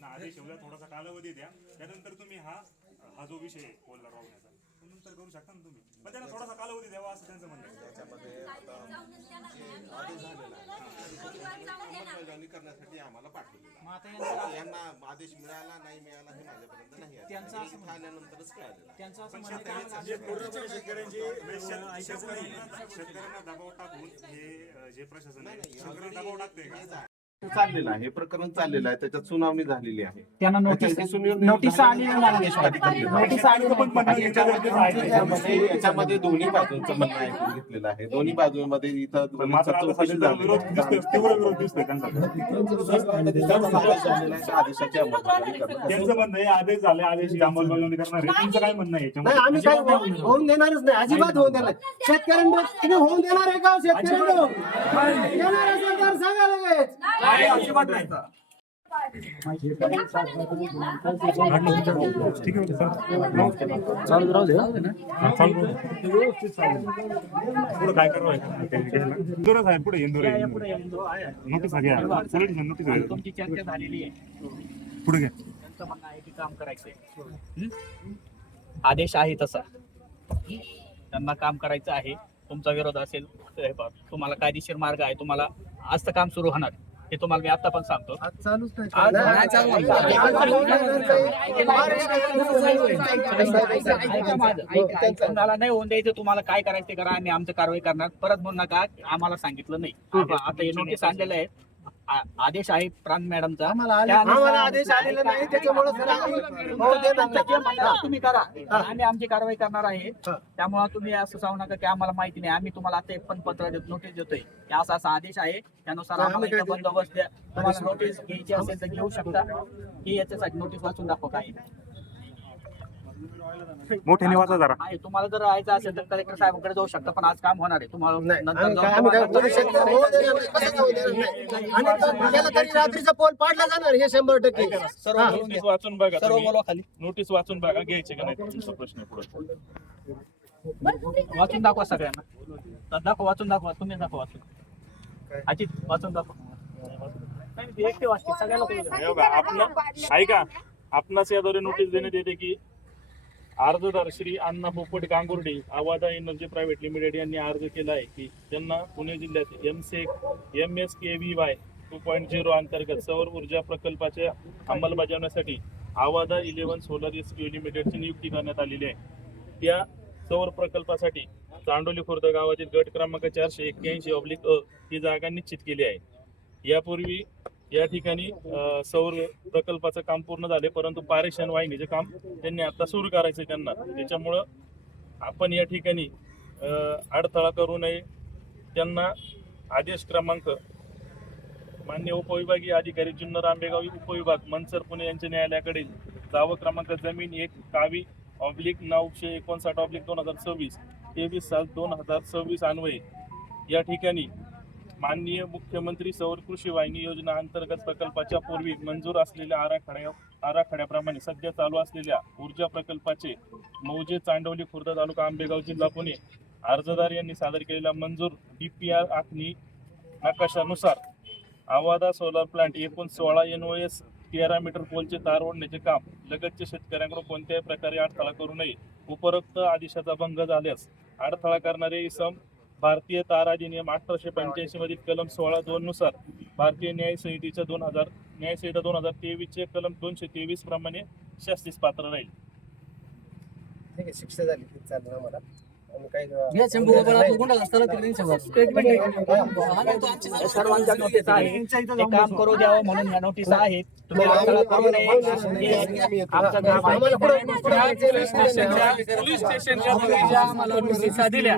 त्यांना आदेश येऊ द्या, थोडासा कालावधी द्या, त्यानंतर तुम्ही हा जो विषय आहे कोल्हार वाहण्याचा तो नंतर करू शकता ना तुम्ही, पण त्यांना थोडासा कालावधी द्यावा असं त्यांचं म्हणणं आहे. त्याच्यामध्ये आता आदेश झालेला अंमलबजावणी करण्यासाठी आम्हाला पाठवलेला, यांना आदेश मिळाला नाही मिळाला हे माझ्यापर्यंत नाही आहे, इथं आल्यानंतरच कळालेलं. शेतकऱ्यांना दबाव टाकून हे जे प्रशासन आहे शेतकऱ्यांना दबाव टाकते का? चाललेलं आहे, हे प्रकरण चाललेलं आहे, त्याच्यात सुनावणी झालेली आहे. त्यांना नोटीस आली याच्यामध्ये दोन्ही बाजूंचं म्हणणं ऐकून घेतलेलं आहे. दोन्ही बाजूंमध्ये इथं मात्र आता सध्या विरोध दिसतोय, तीव्र विरोध दिसतोय त्यांचा. आदेशाची अंमलबजावणी करणार. त्यांचं म्हणणं आहे आदेश झाले, आदेशाची अंमलबजावणी करणार आहे. तुमचं काय म्हणणं आहे याच्यामध्ये? आम्ही काय होऊन देणारच नाही, अजिबात होऊन देणार. शेतकऱ्यांना तुम्ही होऊन देणार आहे का? शेतकऱ्यांना देणार असेल तर सांगा लगेच. अजिबात नाही. ठीक आहे चालू राहू दे. पुढे काय करावं इंदोर साहेब, पुढे इंदोर नोटीस घ्या, सगळी नोटीस घ्या. तुमची चर्चा झालेली आहे, पुढे घ्या. त्यांचं म्हणणं आहे की काम करायचंय, आदेश आहे तसा, त्यांना काम करायचं आहे. तुमचा विरोध असेल तुम्हाला कायदेशीर मार्ग आहे, तुम्हाला आज तर काम सुरू होणार हे तुम्हाला मी आता पण सांगतो. तुम्हाला नाही होऊन द्यायचं, तुम्हाला काय करायचं ते करा, आम्ही आमचं कारवाई करणार. परत म्हणू नका आम्हाला सांगितलं नाही. आता हे नोटीस आणलेलं आहे, आदेश आहे प्रांत मॅडमचा, आम्हाला आदेश आलेला नाही, त्याच्यामुळे तुम्ही करा, आम्ही आमची कारवाई करणार आहे. त्यामुळे तुम्ही असं सांगू नका की आम्हाला माहिती नाही. आम्ही तुम्हाला आता एक पण पत्र नोटीस देतोय की असा असा आदेश आहे, त्यानुसार आम्हाला इथं बंदोबस्त द्या. तुम्हाला नोटीस घ्यायची असेल तर घेऊ शकता, की याच्यासाठी नोटीस वाचून दाखवा काय मोठे निवासा जरा आहे. तुम्हाला जर राहायचं असेल तर कलेक्टर साहेबांकडे जाऊ शकता, पण आज काम होणार आहे. तुम्हाला नंतर आम्ही काय करू शकतो? होऊ देणार नाही, कसं जाऊ देणार नाही. आणि त्याला तरी रात्रीचा पोल पाडला जाणार हे 100%. नोटीस वाचून बघा, तुम्ही नोटीस वाचून बघा, घ्यायचे का नाही तुमचा प्रश्न पुढे. वाचून दाखवा सगळ्यांना, दाखवा वाचून दाखवा, तुम्ही दाखवा वाचून. अजित वाचून दाखवा. नाही, एकटे वाचते सगळ्याला कळू द्या. हे बघा, आपलं ऐका, आपणास याद्वारे नोटीस देण्यात येते की अर्जदार श्री अण्णा पोपट गांगुर्डे आवादा एनर्जी प्रायव्हेट लिमिटेड यांनी अर्ज केला आहे की त्यांना पुणे जिल्ह्यात MSKVY 2.0 अंतर्गत सौर ऊर्जा प्रकल्पाच्या अंमलबजावणीसाठी आवादा 11 सोलर SQ लिमिटेडची नियुक्ती करण्यात आलेली आहे. त्या सौर प्रकल्पासाठी चांडोली खुर्द गावातील गट क्रमांक 481/अ ही जागा निश्चित केली आहे. यापूर्वी या ठिकाणी सौर प्रकल्पाचं काम पूर्ण झाले, परंतु पारेषण वाहिनीचे काम त्यांनी आता सुरू करायचं त्यांना. त्याच्यामुळं आपण या ठिकाणी अडथळा करू नये. त्यांना आदेश क्रमांक मान्य उपविभागीय अधिकारी जुन्नर आंबेगाव उपविभाग मनसर पुणे यांच्या न्यायालयाकडे दावा क्रमांक जमीन 1 कावी /959/2026 23/7/2026 अन्वये या ठिकाणी माननीय मुख्यमंत्री सौर कृषी वाहिनी योजना अंतर्गत प्रकल्पाच्या पूर्वी मंजूर असलेल्या आराखड्याप्रमाणे सध्या चालू असलेल्या ऊर्जा प्रकल्पाचे मौजे चांडवली खुर्द तालुका आंबेगाव जिल्हा पुणे अर्जदार यांनी सादर केलेल्या मंजूर DPR आखणी नकाशानुसार आवादा सोलर प्लांट एकूण 16 NOS 13 मीटर पोलचे तार ओढण्याचे काम लगतच्या शेतकऱ्यांकडून कोणत्याही प्रकारे अडथळा करू नये. उपरोक्त आदेशाचा भंग झाल्यास अडथळा करणारे इसम भारतीय तार अधिनियम 1885 मधील कलम 16(2) नुसार भारतीय न्याय संहितेच्या 2023 चे कलम 223 प्रमाणे शास्तीस पात्र राहील. ठीक आहे, शिक्षा झाली की चालेल आम्हाला. सर्वांच्या नोटीस आहे, ते काम करू द्यावं म्हणून ह्या नोटीस आहेत. तुम्ही अडथळा करू नये. आमचं काम आहे. पोलीस स्टेशनच्या तुम्ही ज्या आम्हाला नोटिसा दिल्या,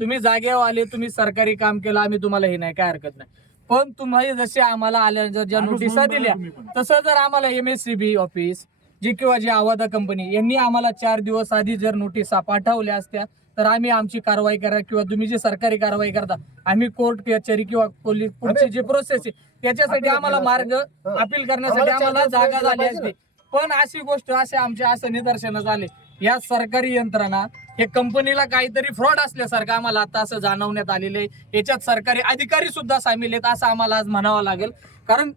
तुम्ही जागेवर आले, तुम्ही सरकारी काम केलं, आम्ही तुम्हाला हे नाही, काय हरकत नाही. पण तुम्ही जसे आम्हाला आल्या ज्या नोटिसा दिल्या, तसं जर आम्हाला MSCB ऑफिस किंवा जी आवादा कंपनी यांनी आम्हाला 4 दिवस आधी जर नोटिसा पाठवल्या असत्या तर आम्ही आमची कारवाई करा, किंवा तुम्ही जी सरकारी कारवाई करता आम्ही कोर्ट कचेरी किंवा पोलीस पुढची जी प्रोसेस आहे त्याच्यासाठी आम्हाला मार्ग अपील करण्यासाठी आम्हाला जागा झाली असते. पण अशी गोष्ट असं निदर्शनास आले, या सरकारी यंत्रणा हे कंपनीला काहीतरी फ्रॉड असल्यासारखं आम्हाला आता असं जाणवण्यात आलेलं आहे. याच्यात सरकारी अधिकारी सुद्धा सामील आहेत असं आम्हाला आज म्हणावं लागेल. कारण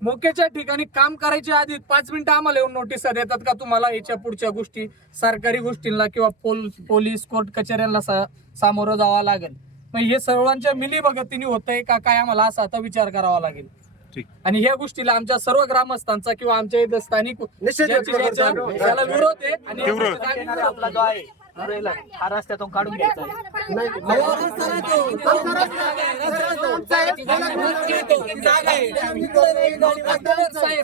मोक्याच्या ठिकाणी काम करायच्या आधी 5 मिनिटं आम्हाला येऊन नोटीस देतात का तुम्हाला याच्या पुढच्या गोष्टी सरकारी गोष्टींना किंवा पोलीस कोर्ट कचेऱ्यांना सामोरं जावं लागेल. मग हे सर्वांच्या मिलीभगतीने होतंय का काय, आम्हाला असा आता विचार करावा लागेल. ठीक. आणि ह्या गोष्टीला आमच्या सर्व ग्रामस्थांचा किंवा आमच्या इथं स्थानिक त्याला विरोध आहे. आणि तीव्र. आपला जो आहे पुरेला, हा रस्त्यातून काढून घ्यायचा आहे.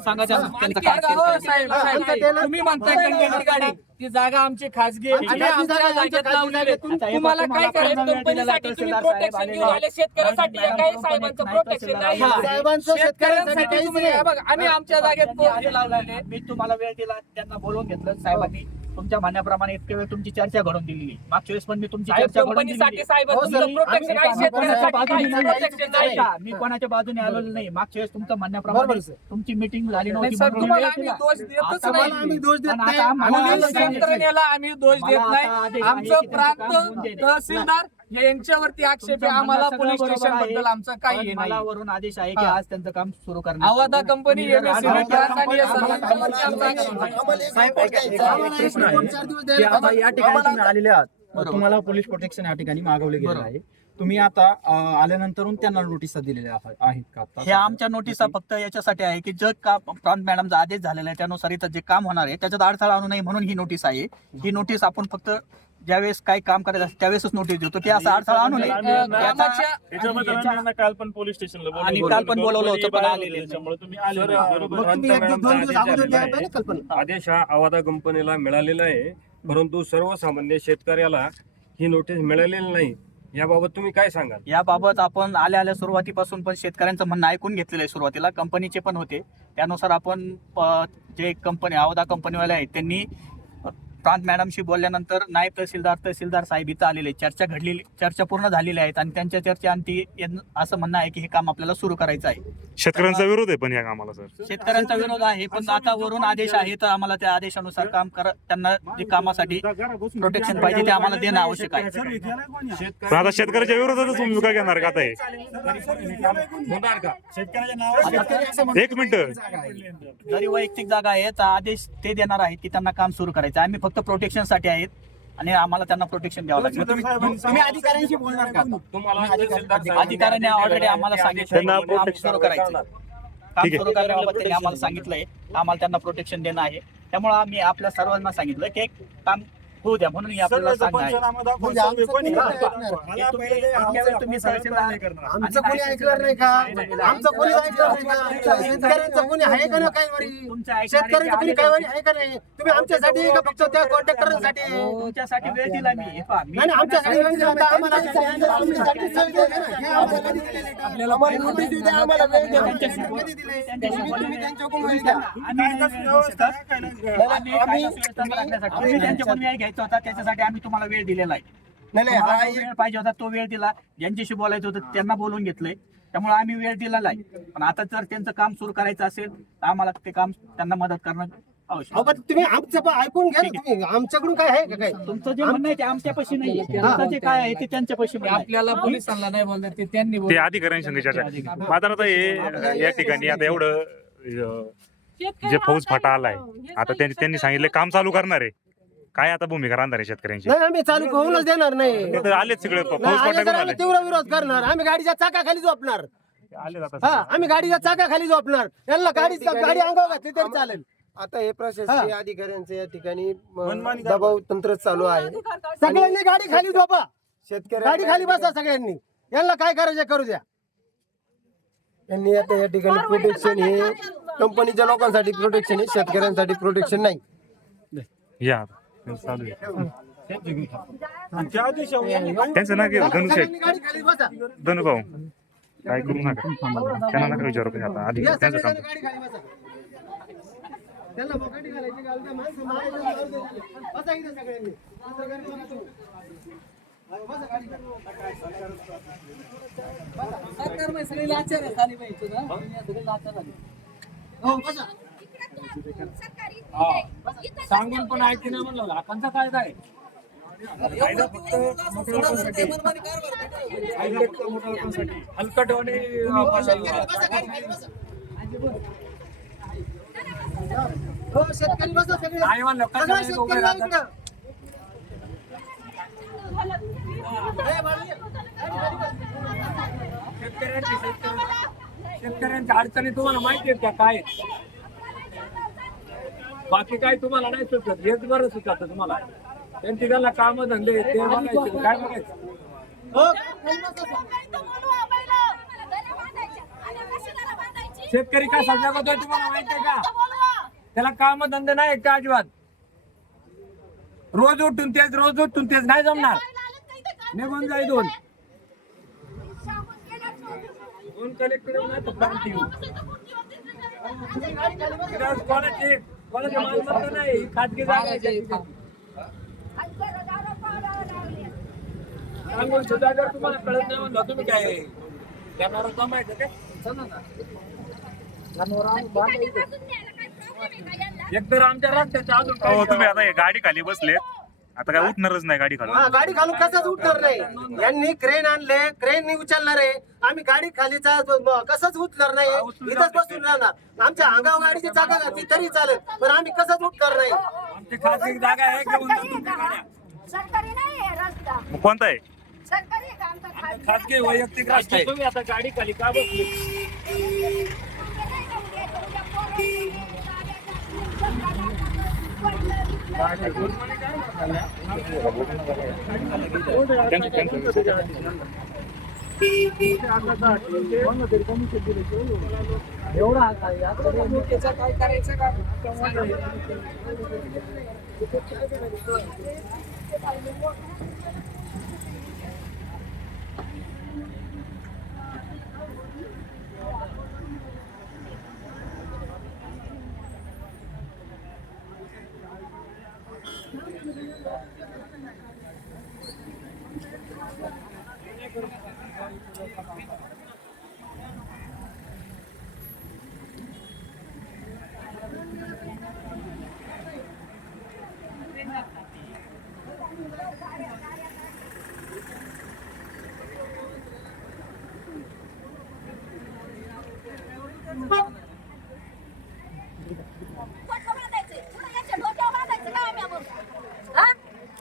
सांगा त्यांना, त्यांचं काय असेल. तुम्ही म्हणताय कंटेनर गाडी, ती जागा आमची खासगी आहे. आम्ही आमच्या जागेत लावलेली आहे. तुम्हाला काय करायचं, कंपनीसाठी तुम्ही प्रोटेक्शन घेऊन आले, शेतकऱ्यासाठी हे काही साहेबांचं प्रोटेक्शन नाही. साहेबांचं शेतकऱ्यांसाठी काहीच नाही. हे बघा, आम्ही आमच्या जागेत हे लावलेले. मी तुम्हाला वेळ दिला, त्यांना बोलवून घेतलं साहेबांनी. तुमच्या म्हणण्याप्रमाणे इतके वेळ तुमची चर्चा घडून दिली. मागच्या वेळेस पण मी तुमची चर्चा घडून दिली. कंपनीसाठी साहेबांचं प्रोटेक्शन आहे, शेतकऱ्यासाठी काही प्रोटेक्शन नाही. ऐका, मी कोणाच्या बाजूने आलेलो नाही. मागच्या वेळेस तुमच्या म्हणण्याप्रमाणे तुमची मीटिंग झाली नव्हती सर, म्हणून तुम्हाला वेळ आम्ही दिला. दोष देतच आता नाही. आम्ही दोष देत पण नाही. आता आम्हाला पोलीस आदेश आहे. यंत्रणेला आम्ही दोष देत मला नाही. आता आदेश आहे आमचं की प्रांत त्यांचं काम होऊन दे. तहसीलदार यांच्यावरती आक्षेप आहे. तुमचं आम्हाला म्हणणं पोलीस सगळं स्टेशन बरोबर बद्दल आहे. आमचं काही पण हे मला नाही. वरून आदेश आहे की आज त्यांचं काम सुरू करणार. आवादा कंपनी तुम्ही जर MSCB आवादा प्रांत आणि या कंपनी- सर्वांच्यावरती आमचा आक्षेप आहे. साहेब एक प्रश्न आहे की आता या ठिकाणी तुम्ही आलेले आहात, तुम्हाला पोलीस प्रोटेक्शन या ठिकाणी मागवले गेले आहे. तुम्ही आता आल्यानंतर त्यांना नोटीस दिलेल्या आहेत का आता? हे आमच्या नोटिसा फक्त याच्यासाठी आहे की जर का प्रांत मॅडमचा आदेश झालेला आहे त्यानुसार इथं जे काम होणार आहे त्याच्यात अडथळा आणू नये म्हणून ही नोटीस आहे. ही नोटीस आपण फक्त ज्यावेळेस काही काम करायचं असतं त्यावेळेसच नोटीस देतो की असा अडथळा आणू नये. ग्रामाच्या याच्याबद्दल आम्ही त्यांना काल पण पोलीस स्टेशनला आणि बोलवलं काल पण बोलवलं होतं, पण बाहेर आलेले नाही. त्याच्यामुळे तुम्ही आले नाही. बरोबर. मग तुम्ही 1-2 दिवस अगोदर द्यायला पाहिजे ना कल्पना. आदेश हा आवादा कंपनीला मिळालेला आहे, परंतु सर्वसामान्य शेतकऱ्याला ही नोटीस मिळालेली नाही. याबाबत तुम्ही काय सांगाल? याबाबत आपण आल्या सुरुवातीपासून पण शेतकऱ्यांचं म्हणणं ऐकून घेतलेलं आहे. सुरुवातीला कंपनीचे पण होते, त्यानुसार आपण जे कंपनी आवदा कंपनीवाले आहेत त्यांनी प्रांत मॅडमशी बोलल्यानंतर नायब तहसीलदार साहेब इथं आलेले, चर्चा पूर्ण झालेली आहेत आणि त्यांच्या चर्चेअंती असं म्हणणं आहे की हे काम आपल्याला सुरू करायचं आहे. शेतकऱ्यांचा विरोध आहे पण या कामाला सर. शेतकऱ्यांचा विरोध आहे, पण आता वरून आदेश आहे तर आम्हाला त्या आदेशानुसार काम त्यांना जे कामासाठी प्रोटेक्शन पाहिजे ते आम्हाला देणं आवश्यक आहे. पण आता शेतकऱ्याच्या विरोधातच भूमिका घेणार का आता हे? होणार का? एक मिनिट. जरी वैयक्तिक जागा आहे तर आदेश ते देणार आहेत की त्यांना काम सुरू करायचं. आम्ही फक्त प्रोटेक्शन साठी आहेत आणि आम्हाला त्यांना प्रोटेक्शन द्यावं लागेल. तुम्ही अधिकाऱ्यांशी बोलणार का? तुम्हाला अधिकाऱ्याने ऑलरेडी आम्हाला सांगितलं त्यांना की काम सुरू करायचं. काम ठीक आहे. सुरू करण्याबाबत त्यांनी आम्हाला सांगितलंय, आम्हाला त्यांना प्रोटेक्शन देणं आहे. त्यामुळे आम्ही आपल्या सर्वांना सांगितलं की एक काम होऊ द्या म्हणून आपल्याला सांगणं आहे. म्हणजे आमचं कोणी नाही ऐकणार. तुम्ही तहसीलदार आमचं कोणी ऐकणार नाही का? आमचं कोणी ऐकणार नाही का? शेतकऱ्यांचं कोणी आहे का ना काही वारी? शेतकऱ्यांचं कोणी काही वारी आहे का नाही? तुम्ही आमच्यासाठी का फक्त त्या कॉन्ट्रॅक्टरांसाठी? तुमच्यासाठी वेळ दिला मी. हे पहा, मी नाही नाही, आमच्यासाठी वेळ दिला होता. आम्हाला आमच्यासाठी सुविधा द्या ना. हे आम्हाला कधी दिलेलं आहे का? आम्हाला नोटीस देऊ द्या, आम्हाला वेळ द्या. कधी दिले? तुम्ही त्यांच्याकडून वेळ द्या. आम्ही त्यांच्याकडून वेळ घ्यायचा होता, त्याच्यासाठी आम्ही तुम्हाला वेळ दिलेला आहे. नाही नाही, तुम्हाला हा जो वेळ पाहिजे होता तो वेळ दिला. ज्यांच्याशी बोलायचं होतं त्यांना बोलवून घेतलंय, त्यामुळे आम्ही वेळ दिलेला आहे. पण आता जर त्यांचं काम सुरू करायचं असेल तर आम्हाला ते काम त्यांना मदत करणं आवश्यक अहो, आहे. पण तुम्ही आमचं पण ऐकून घ्या ना तुम्ही. आमच्याकडून काय आहे का काय? तुमचं जे म्हणणं आहे ते आमच्यापाशी नाही, त्यांचं जे काय आहे ते त्यांच्यापाशी नाही. आपल्याला पोलिसांना नाही बोलतात, ते त्यांनी ते बोलतात. अधिकाऱ्यांशी चर्चा. मात्र आता हे या ठिकाणी आता एवढं जे फौज फाटा आलाय, आता त्यांनी सांगितलं काम चालू करणार आहे. काय आता भूमिका राहणार आहे शेतकऱ्यांची? नाही आम्ही चालू होऊनच देणार नाही. ते तर आलेच सगळे फौज नाही, फाटा आले तर करून आम्ही आले. तीव्र विरोध करणार. आम्ही गाडीच्या चाकाखाली झोपणार. आलेच आता हा, सगळे. आम्ही गाडीच्या चाकाखाली झोपणार. यांना गाडी अंगावर घातली तरी चालेल. आता हे प्रशासकीय अधिकाऱ्यांचं या ठिकाणी दबाव तंत्र चालू आहे. सगळ्यांनी गाडी खाली झोपा, शेतकऱ्यांना गाडी खाली बसा सगळ्यांनी. यांना काय करायचं करू द्या. यांनी आता या ठिकाणी प्रोटेक्शन हे कंपनीच्या लोकांसाठी प्रोटेक्शन आहे, शेतकऱ्यांसाठी प्रोटेक्शन नाही. या आता. चालू आहे. त्यांचं ना धनुषेट सगळ्यांनी गाडी खाली बसा. धनुभाऊ काय करू नका, त्यांना नका विचारू काही आता. आधी या त्यांचं काम. सगळेजण गाडी खाली बसा. त्यांना बोकाटी घालायची घालू द्या. माणसं मारायला जाऊ द्या. बसा इथे सगळ्यांनी. असं गाडी बघा तुम्ही. बसा गाडी खाली. सरकारमध्ये सगळी लाचार आहे, खाली पाहिजे ना. सगळी लाचार झाली. हो बसा. सांगून पण ऐकते ना म्हणलं, लाखांचा कायदा आहे. हलकट बसा गाडी खाली बसा. हो शेतकरी बसा सगळे सगळे शेतकरी या इकडं. शेतकऱ्यांच्या अडचणी तुम्हाला माहिती आहेत का काय? बाकी काय तुम्हाला नाही सुचत, हेच बरं सुचत तुम्हाला. त्यांची त्यांना काम धंदे ते बघायचे, काय बघायचं. हो, शेतकरी काय सध्या बघतोय तुम्हाला माहिती आहे का? त्याला काम धंदे नाही का अजिबात. रोज उठून तेच नाही जमणार. निघून जाईल दोन कलेक्टर कोणाची मालमत्ता नाही, खाजगी जागा आहे. सांगून सुद्धा जर तुम्हाला कळत नाही म्हणलं तुम्ही काय जनावर जमायचं काय? एकतर आमच्या रस्त्याच्या अजून हो तुम्ही आता हे गाडी खाली बसलेत, आता काय उठणारच नाही गाडी खालून. हा, गाडी खालून कसाच उठणार नाही. यांनी क्रेन आणले, क्रेननी उचलणार आहे. आम्ही गाडी खालीचा कसंच उठणार नाही, इथंच बसून राहणार. आमच्या अंगावर गाडीची चाका घातली तरी चालेल, पण आम्ही कसंच उठणार नाही. आमची खाजगी जागा आहे, घेऊन जा तुमच्या गाड्या. सरकारी नाही आहे रस्ता, मग कोणता आहे? सरकारी आहे का आमचा खाजगी? खाजगी वैयक्तिक रस्ता आहे. तुम्ही आता गाडी खाली का बसली? एवढा काय करायचं का?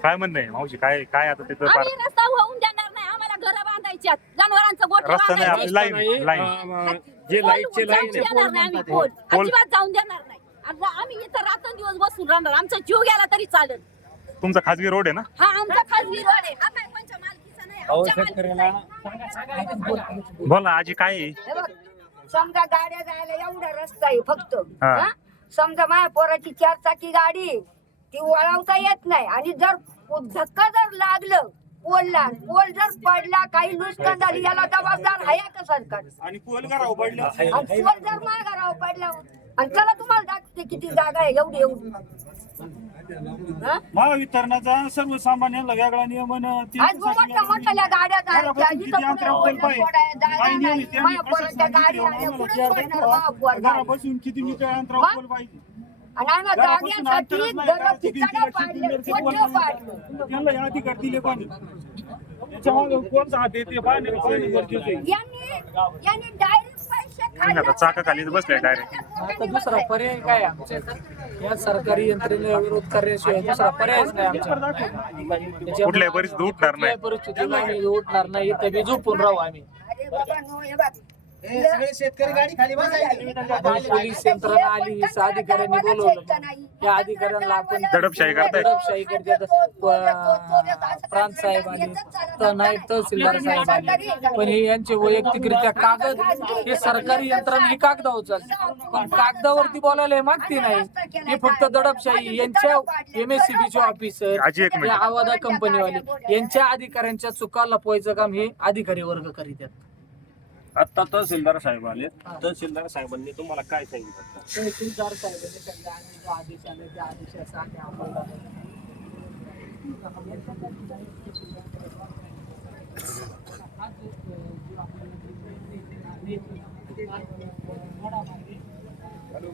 काय म्हणणं आहे मावशी? काय काय आता तिथं फार आम्ही रस्ता होऊन देणार नाही, आम्हाला घरं बांधायच्यात, जनावरांचं गोठं रस्ता नाही, बांधायचं. आपली लाईन जे पोल लाईटचे जाऊन लाईन देणार नाही आम्ही, पोल अजिबात जाऊन देणार नाही. आणि आम्ही इथं रात्रंदिवस बसून राहणार, आमचा जीव गेला तरी चालेल. तुमचा खाजगी रोड आहे ना? हा आमचा खाजगी रोड आहे, हा काय कोणच्या मालकीचा नाही, आमच्या मालकीचा आहे. बोला आजी काय आहे? हे बघ, समजा गाड्या जायला एवढा रस्ता आहे फक्त. हा. हा? समजा माझ्या पोराची 4 चाकी गाडी ती वळवता येत नाही, आणि जर धक्का जर लागलं पोलला, पोल जर पडला, काही नुकसान झाली, याला जबाबदार आहे का सरकार? आणि पोल घरावर पडलं आणि पोल जर माघारावर पडला, आणि चला तुम्हाला दाखवते किती जागा आहे, एवढी हा? महावितरणाचा सर्वसामान्यांना वेगळा नियम आज मोठ्या गाड्या जायच्या, इथं कुठं ओढलं सोडायला जागा नाही. माझ्या पोराच्या गाडी आहे, कुठं सोडणार महापौर गाडी? किती मीटर मग? पाहिजे आणि आम्हाला जागेसाठी घरं ठिकाणं पाडले, कोठं पाडलं. त्यांना या अधिकार दिले पाहिजे. त्याच्यामुळे कोणता हात येते पाणी गरजेचं आहे. यांनी डायरेक्ट पैसे तुम्ही आता चाका खाली बसले डायरेक्ट. आता दुसरा पर्याय काय आमच्या? या सरकारी यंत्रणेला विरोध करण्याशिवाय दुसरा पर्यायच नाही आमच्या. त्याच्यामुळे कुठल्याही परिस्थितीत उठणार नाही. कुठल्याही परिस्थितीत आम्ही उठणार नाही, इथं बी झोपून राहू आम्ही. अरे बाबा नो, हे बघ, हे सगळे शेतकरी गाडी खाली बसायचे. पोलीस यंत्रणा आली, अधिकाऱ्यांनी बोलवलं, या अधिकाऱ्यांना आपण दडपशाही करताय. दडपशाही करतात. प्रांत साहेब आले, नायब तहसीलदार साहेब आले, पण हे यांचे वैयक्तिकरित्या कागद, हे सरकारी यंत्रणा ही कागदावर चालते, पण कागदावरती बोलायला हे मागते नाही. हे फक्त दडपशाही यांच्या MSCB चे ऑफिसर, आजी एक मिनिट. आवादा कंपनीवाले, यांच्या अधिकाऱ्यांच्या चुका लपवायचं काम हे अधिकारी वर्ग करीत आहेत. आता तहसीलदार साहेब आले, तहसीलदार साहेबांनी तुम्हाला काय सांगितलं? तहसीलदार साहेबांनी सांगितलं, आम्ही जो आदेश आले त्या आदेशाचा आम्ही अंमलात आणू.